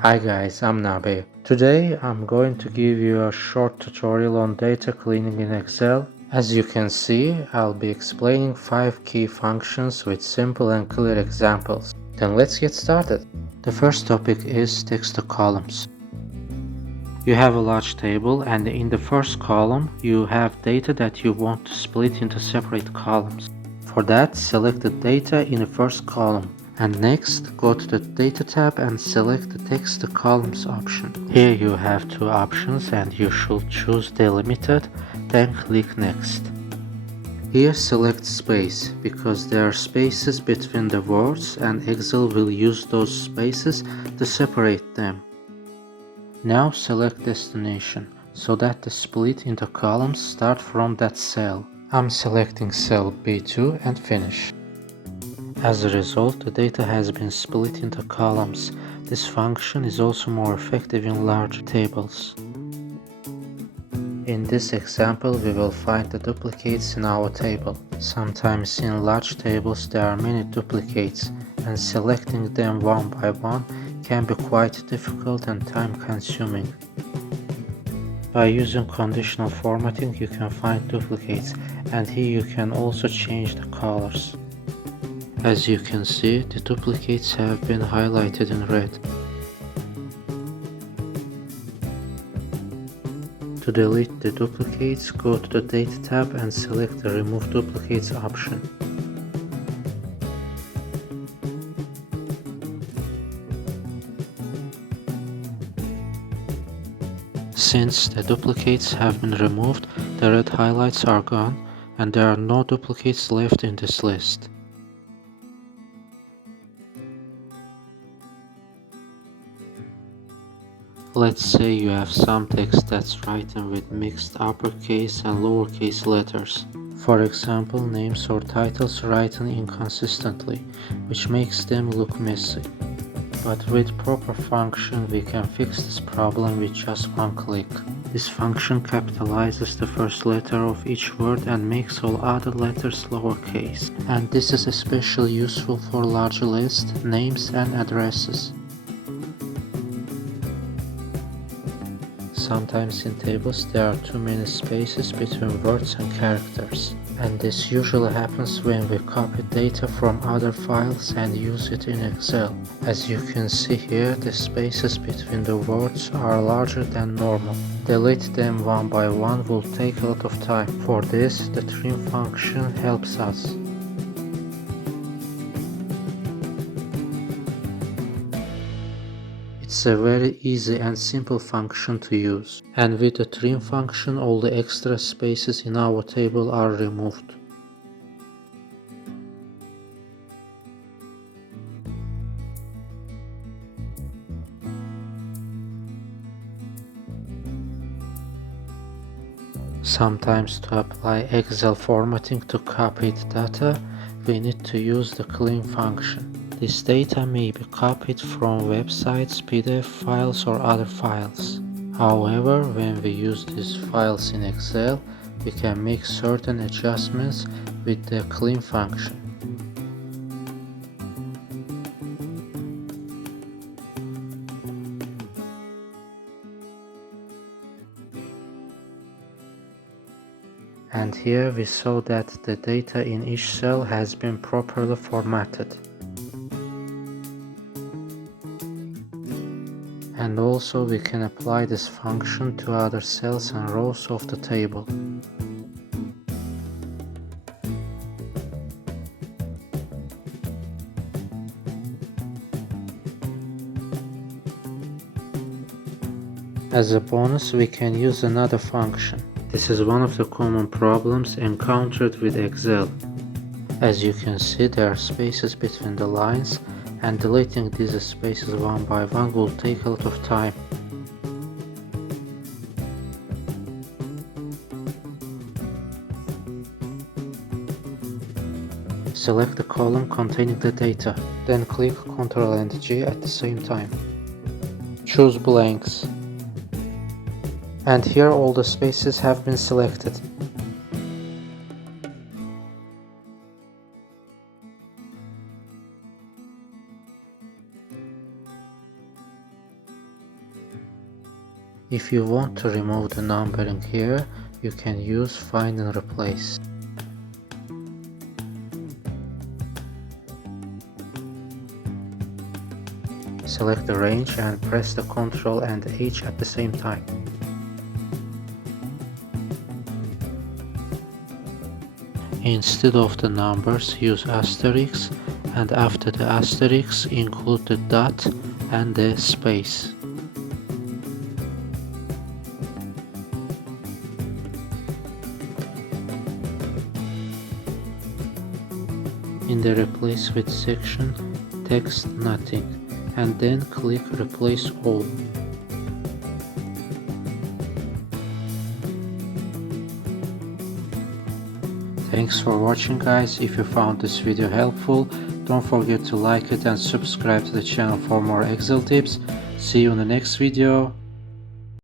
Hi guys, I'm Nabe. Today I'm going to give you a short tutorial on data cleaning in Excel. As you can see, I'll be explaining 5 key functions with simple and clear examples. Then let's get started. The first topic is text to columns. You have a large table and in the first column you have data that you want to split into separate columns. For that, select the data in the first column. And next, go to the Data tab and select the Text to Columns option. Here you have two options and you should choose Delimited, then click Next. Here select Space, because there are spaces between the words and Excel will use those spaces to separate them. Now select Destination, so that the split into columns start from that cell. I'm selecting cell B2 and finish. As a result, the data has been split into columns. This function is also more effective in large tables. In this example, we will find the duplicates in our table. Sometimes in large tables there are many duplicates, and selecting them one by one can be quite difficult and time-consuming. By using conditional formatting, you can find duplicates, and here you can also change the colors. As you can see, the duplicates have been highlighted in red. To delete the duplicates, go to the Data tab and select the Remove Duplicates option. Since the duplicates have been removed, the red highlights are gone and there are no duplicates left in this list. Let's say you have some text that's written with mixed uppercase and lowercase letters. For example, names or titles written inconsistently, which makes them look messy. But with proper function we can fix this problem with just one click. This function capitalizes the first letter of each word and makes all other letters lowercase. And this is especially useful for large lists, names and addresses. Sometimes in tables there are too many spaces between words and characters, and this usually happens when we copy data from other files and use it in Excel. As you can see here, the spaces between the words are larger than normal. Delete them one by one will take a lot of time. For this, the trim function helps us. It's a very easy and simple function to use, and with the trim function all the extra spaces in our table are removed. Sometimes to apply Excel formatting to copied data, we need to use the clean function. This data may be copied from websites, PDF files or other files. However, when we use these files in Excel, we can make certain adjustments with the clean function. And here we saw that the data in each cell has been properly formatted. And also we can apply this function to other cells and rows of the table. As a bonus, we can use another function. This is one of the common problems encountered with Excel. As you can see, there are spaces between the lines, and deleting these spaces one by one will take a lot of time. Select the column containing the data, then click Ctrl and G at the same time. Choose blanks. And here all the spaces have been selected. If you want to remove the numbering here, you can use Find and Replace. Select the range and press the Ctrl and H at the same time. Instead of the numbers, use asterisks, and after the asterisks include the dot and the space. In the Replace With section, text Nothing, and then click Replace All. Thanks for watching, guys. If you found this video helpful, don't forget to like it and subscribe to the channel for more Excel tips. See you in the next video.